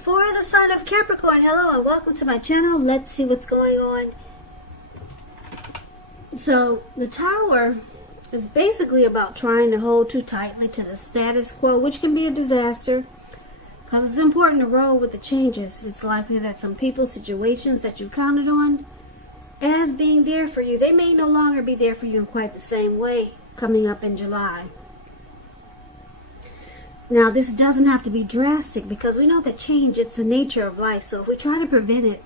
For the sign of Capricorn, hello and welcome to my channel. Let's see what's going on. So the Tower is basically about trying to hold too tightly to the status quo, which can be a disaster because it's important to roll with the changes. It's likely that some people, situations that you counted on as being there for you, they may no longer be there for you in quite the same way coming up in July. Now, this doesn't have to be drastic because we know that change, it's the nature of life. So if we try to prevent it,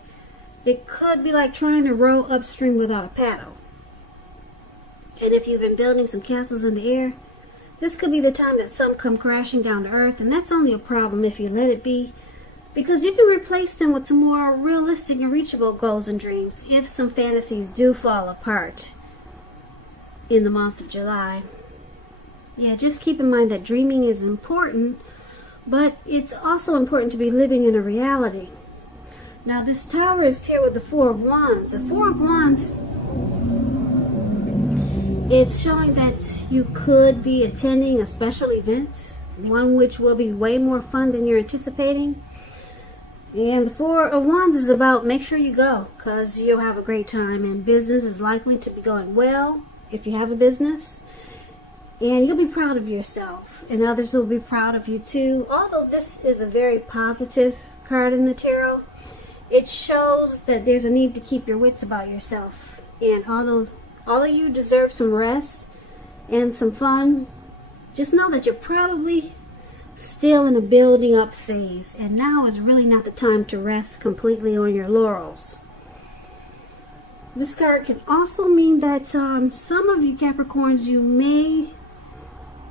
it could be like trying to row upstream without a paddle. And if you've been building some castles in the air, this could be the time that some come crashing down to earth. And that's only a problem if you let it be, because you can replace them with some more realistic and reachable goals and dreams if some fantasies do fall apart in the month of July. Yeah, just keep in mind that dreaming is important, but it's also important to be living in a reality. Now, this Tower is paired with the Four of Wands. The Four of Wands, it's showing that you could be attending a special event, one which will be way more fun than you're anticipating. And the Four of Wands is about make sure you go because you'll have a great time, and business is likely to be going well if you have a business. And you'll be proud of yourself, and others will be proud of you too. Although this is a very positive card in the tarot, it shows that there's a need to keep your wits about yourself. And although you deserve some rest and some fun, just know that you're probably still in a building up phase, and now is really not the time to rest completely on your laurels. This card can also mean that some of you Capricorns, you may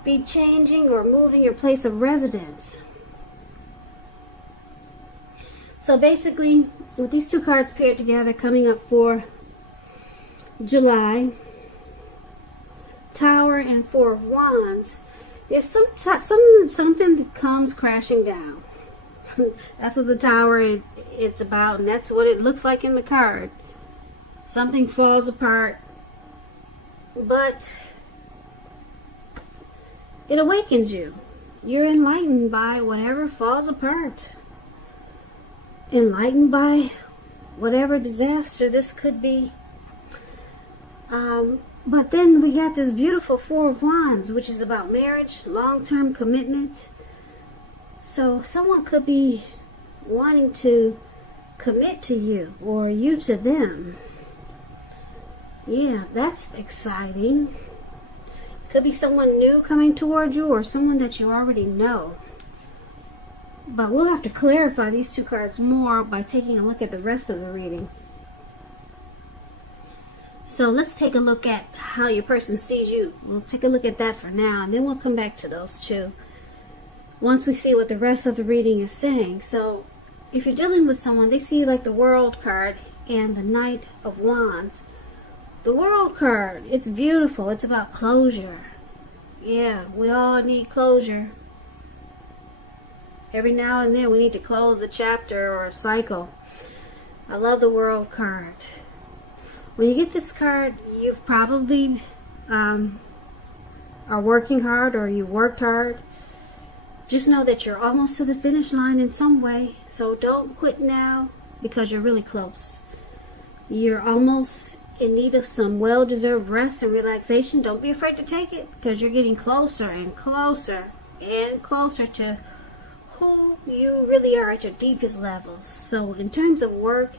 be changing or moving your place of residence. So basically, with these two cards paired together coming up for July, Tower and Four of Wands, there's something that comes crashing down. That's what the Tower it's about, and that's what it looks like in the card. Something falls apart, but it awakens you. You're enlightened by whatever falls apart. Enlightened by whatever disaster this could be. But then we got this beautiful Four of Wands, which is about marriage, long-term commitment. So someone could be wanting to commit to you, or you to them. Yeah, that's exciting. Could be someone new coming toward you, or someone that you already know. But we'll have to clarify these two cards more by taking a look at the rest of the reading. So let's take a look at how your person sees you. We'll take a look at that for now, and then we'll come back to those two once we see what the rest of the reading is saying. So if you're dealing with someone, they see you like the World card and the Knight of Wands. The World card, it's beautiful. It's about closure. Yeah, we all need closure. Every now and then we need to close a chapter or a cycle. I love the World card. When you get this card, you probably are working hard, or you worked hard. Just know that you're almost to the finish line in some way. So don't quit now, because you're really close. You're almost in need of some well-deserved rest and relaxation. Don't be afraid to take it, because you're getting closer and closer and closer to who you really are at your deepest levels. So in terms of work,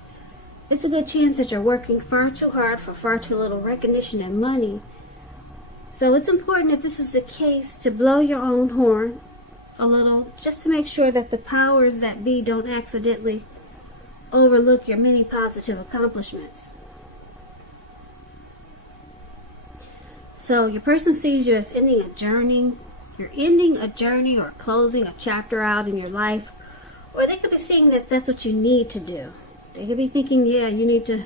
it's a good chance that you're working far too hard for far too little recognition and money. So it's important, if this is the case, to blow your own horn a little, just to make sure that the powers that be don't accidentally overlook your many positive accomplishments. So your person sees you as ending a journey. You're ending a journey or closing a chapter out in your life. Or they could be seeing that that's what you need to do. They could be thinking, yeah, you need to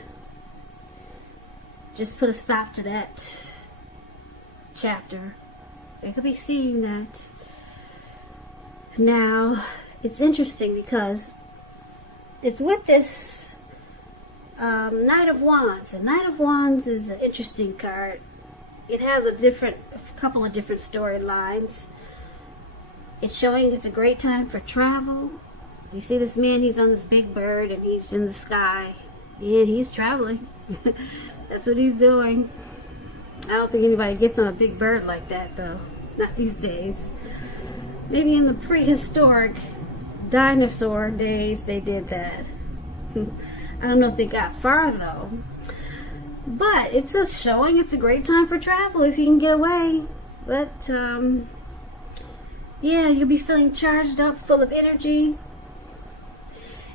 just put a stop to that chapter. They could be seeing that. Now, it's interesting because it's with this Knight of Wands. The Knight of Wands is an interesting card. It has a couple of different storylines. It's showing it's a great time for travel. You see this man, he's on this big bird and he's in the sky and he's traveling. That's what he's doing. I don't think anybody gets on a big bird like that though. Not these days. Maybe in the prehistoric dinosaur days they did that. I don't know if they got far though. But it's a showing. It's a great time for travel if you can get away. But yeah, you'll be feeling charged up, full of energy,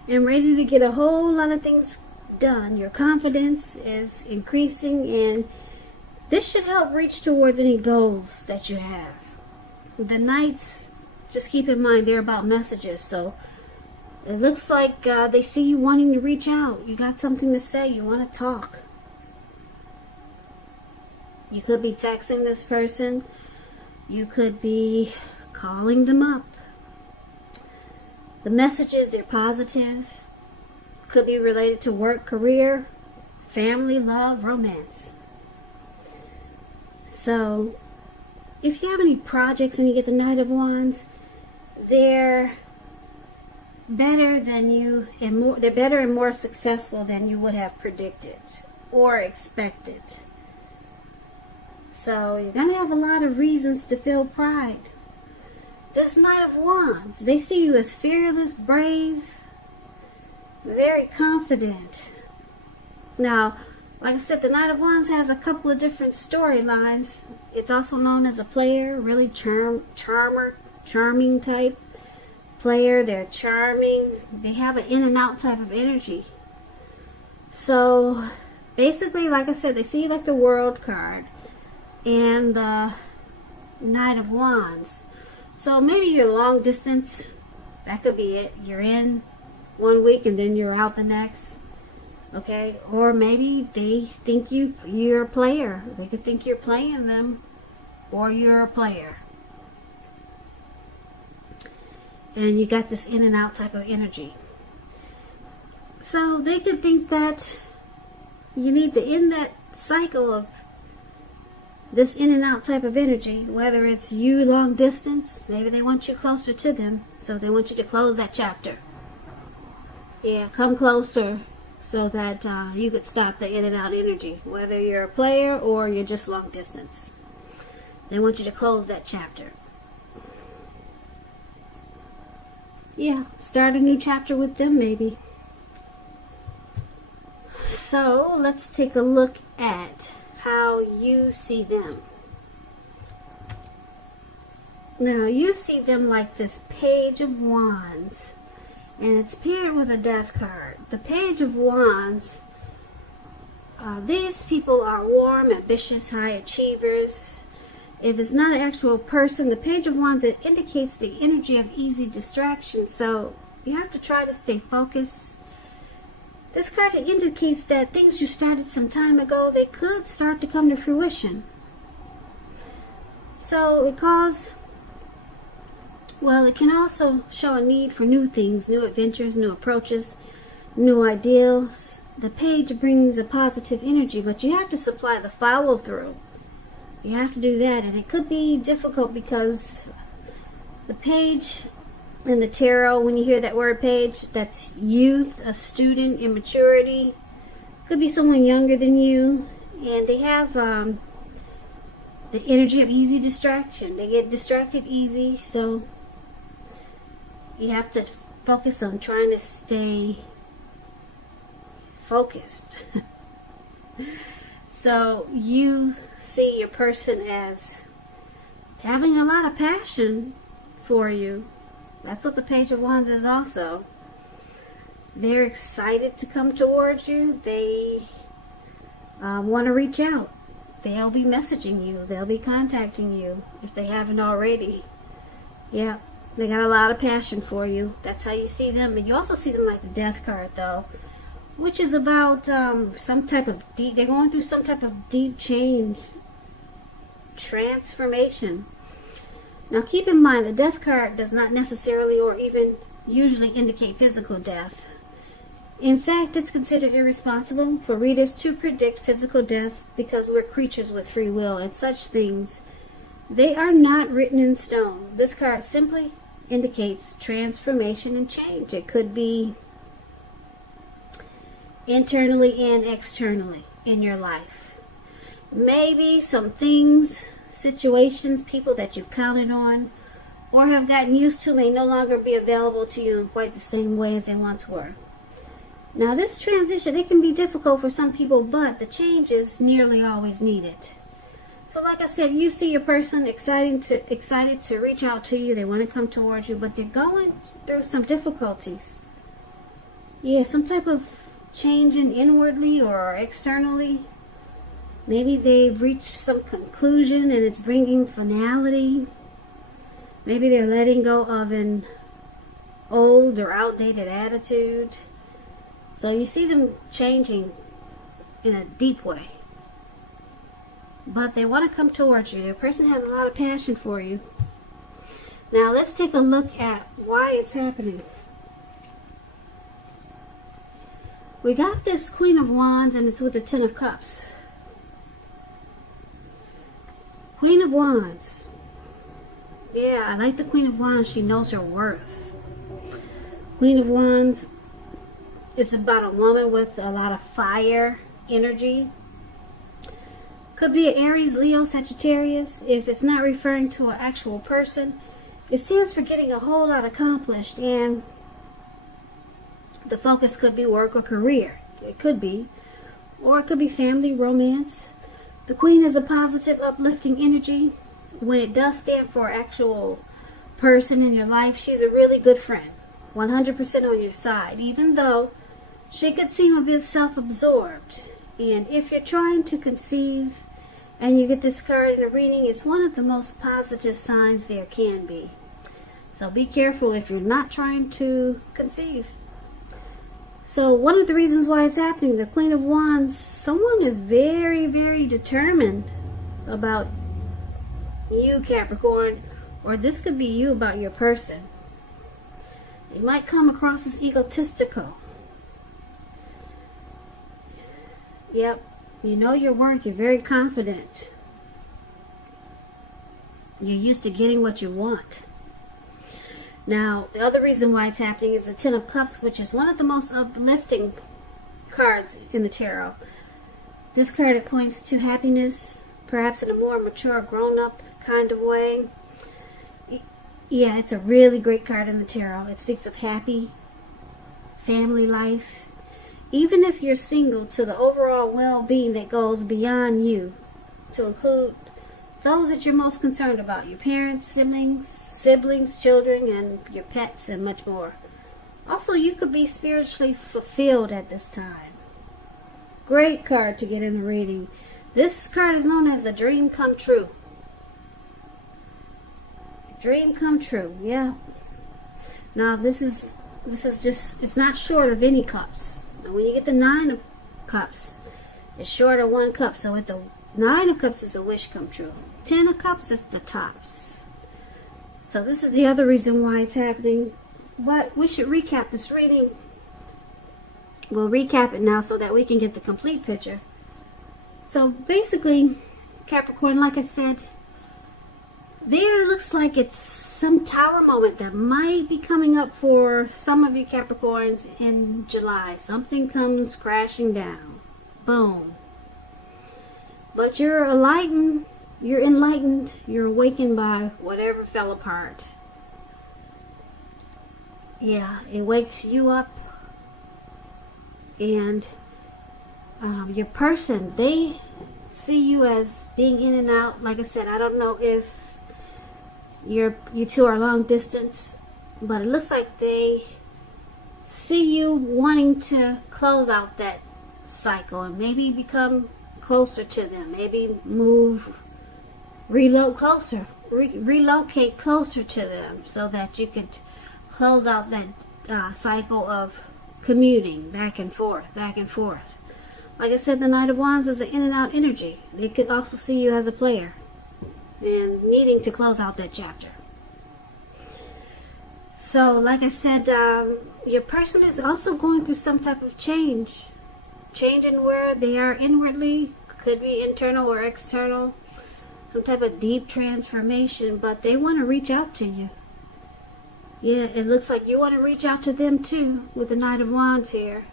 and ready to get a whole lot of things done. Your confidence is increasing, and this should help reach towards any goals that you have. The Knights, just keep in mind, they're about messages, so it looks like they see you wanting to reach out. You got something to say. You want to talk. You could be texting this person. You could be calling them up. The messages, they're positive. Could be related to work, career, family, love, romance. So, if you have any projects and you get the Knight of Wands, they're better than you and more. They're better and more successful than you would have predicted or expected. So you're gonna have a lot of reasons to feel pride. This Knight of Wands, they see you as fearless, brave, very confident. Now, like I said, the Knight of Wands has a couple of different storylines. It's also known as a player, really charming type player. They're charming. They have an in and out type of energy. So basically, like I said, they see like the World card and the Knight of Wands. So maybe you're long distance. That could be it. You're in 1 week and then you're out the next. Okay? Or maybe they think you're a player. They could think you're playing them, or you're a player. And you got this in and out type of energy. So they could think that you need to end that cycle of this in and out type of energy, whether it's you long distance, maybe they want you closer to them, so they want you to close that chapter. Yeah, come closer so that you could stop the in and out energy, whether you're a player or you're just long distance. They want you to close that chapter. Yeah, start a new chapter with them maybe. So let's take a look at how you see them. Now you see them like this Page of Wands, and it's paired with a Death card. The Page of Wands, these people are warm, ambitious, high achievers. If it's not an actual person, the Page of Wands, it indicates the energy of easy distraction, so you have to try to stay focused. This card indicates that things you started some time ago, they could start to come to fruition. So it can also show a need for new things, new adventures, new approaches, new ideals. The Page brings a positive energy, but you have to supply the follow through. You have to do that, and it could be difficult because the Page in the tarot, when you hear that word page, that's youth, a student, immaturity. Could be someone younger than you, and they have the energy of easy distraction. They get distracted easy, so you have to focus on trying to stay focused. So you see your person as having a lot of passion for you. That's what the Page of Wands is also. They're excited to come towards you. They want to reach out. They'll be messaging you. They'll be contacting you if they haven't already. Yeah, they got a lot of passion for you. That's how you see them. And you also see them like the Death card, though, which is about some type of deep, they're going through some type of deep change, transformation. Now keep in mind, the Death card does not necessarily or even usually indicate physical death. In fact, it's considered irresponsible for readers to predict physical death because we're creatures with free will, and such things, they are not written in stone. This card simply indicates transformation and change. It could be internally and externally in your life. Maybe some things, situations, people that you've counted on or have gotten used to may no longer be available to you in quite the same way as they once were. Now this transition, it can be difficult for some people, but the change is nearly always needed. So like I said, you see your person excited to reach out to you. They want to come towards you, but they're going through some difficulties. Yeah, some type of changing inwardly or externally. Maybe they've reached some conclusion and it's bringing finality. Maybe they're letting go of an old or outdated attitude. So you see them changing in a deep way. But they want to come towards you. The person has a lot of passion for you. Now let's take a look at why it's happening. We got this Queen of Wands and it's with the Ten of Cups. Queen of Wands. Yeah, I like the Queen of Wands. She knows her worth. Queen of Wands, it's about a woman with a lot of fire energy. Could be an Aries, Leo, Sagittarius. If it's not referring to an actual person, it stands for getting a whole lot accomplished, and the focus could be work or career. It could be. Or it could be family, romance. The Queen is a positive, uplifting energy. When it does stand for an actual person in your life, she's a really good friend. 100% on your side, even though she could seem a bit self-absorbed. And if you're trying to conceive and you get this card in a reading, it's one of the most positive signs there can be. So be careful if you're not trying to conceive. So one of the reasons why it's happening, the Queen of Wands, someone is very, very determined about you, Capricorn, or this could be you about your person. They might come across as egotistical. Yep, you know your worth. You're very confident. You're used to getting what you want. Now, the other reason why it's happening is the Ten of Cups, which is one of the most uplifting cards in the tarot. This card, it points to happiness, perhaps in a more mature, grown-up kind of way. Yeah, it's a really great card in the tarot. It speaks of happy family life. Even if you're single, to the overall well-being that goes beyond you, to include those that you're most concerned about, your parents, siblings, children, and your pets, and much more. Also, you could be spiritually fulfilled at this time. Great card to get in the reading. This card is known as the dream come true. Dream come true, yeah. Now, this is just, it's not short of any cups. When you get the Nine of Cups, it's short of one cup. So it's a Nine of Cups is a wish come true. Ten of Cups is the tops. So this is the other reason why it's happening. But we should recap this reading. We'll recap it now so that we can get the complete picture. So basically, Capricorn, like I said, there looks like it's some tower moment that might be coming up for some of you Capricorns in July. Something comes crashing down. Boom. But you're enlightened, you're awakened by whatever fell apart. Yeah, it wakes you up. And your person, they see you as being in and out. Like I said, I don't know if you two are long distance, but it looks like they see you wanting to close out that cycle and maybe become closer to them. Maybe relocate closer to them so that you could close out that cycle of commuting back and forth. Like I said, the Knight of Wands is an in and out energy. They could also see you as a player and needing to close out that chapter. So, like I said, your person is also going through some type of change. Changing where they are inwardly, could be internal or external. Some type of deep transformation, but they want to reach out to you. Yeah, it looks like you want to reach out to them too with the Knight of Wands here.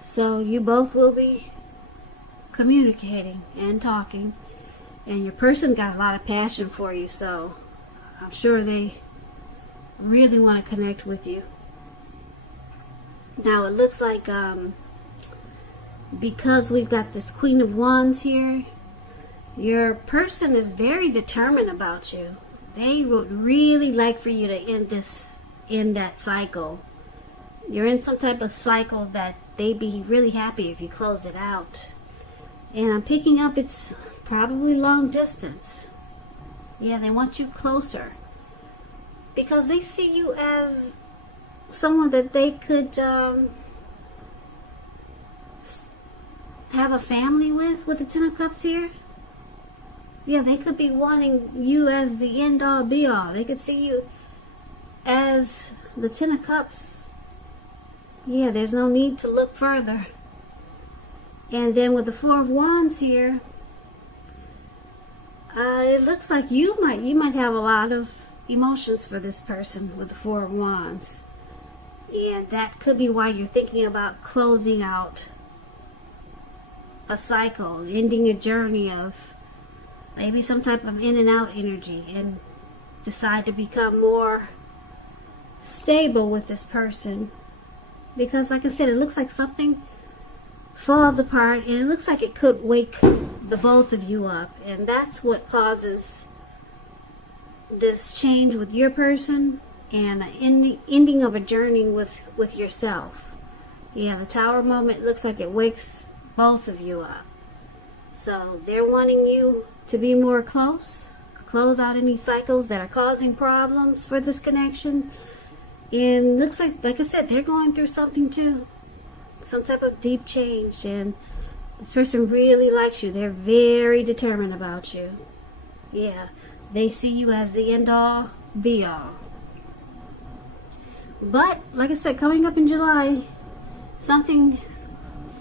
So you both will be communicating and talking. And your person got a lot of passion for you, so I'm sure they really want to connect with you. Now it looks like because we've got this Queen of Wands here, your person is very determined about you. They would really like for you to end that cycle. You're in some type of cycle that they'd be really happy if you close it out. And I'm picking up it's probably long distance. Yeah, they want you closer. Because they see you as someone that they could have a family with the Ten of Cups here. Yeah, they could be wanting you as the end all be all. They could see you as the Ten of Cups. Yeah, there's no need to look further. And then with the Four of Wands here, it looks like you might have a lot of emotions for this person with the Four of Wands. And that could be why you're thinking about closing out a cycle, ending a journey of maybe some type of in and out energy, and decide to become more stable with this person. Because like I said, it looks like something falls apart, and it looks like it could wake the both of you up, and that's what causes this change with your person and the ending of a journey with yourself. Yeah, the Tower moment looks like it wakes both of you up. So they're wanting you to be more close, close out any cycles that are causing problems for this connection. And looks like I said, they're going through something too. Some type of deep change, and this person really likes you. They're very determined about you. Yeah, they see you as the end all be all. But like I said, coming up in July, something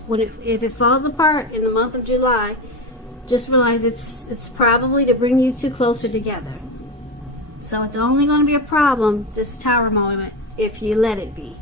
if it falls apart in the month of July, just realize it's probably to bring you two closer together. So it's only going to be a problem, this Tower moment, if you let it be.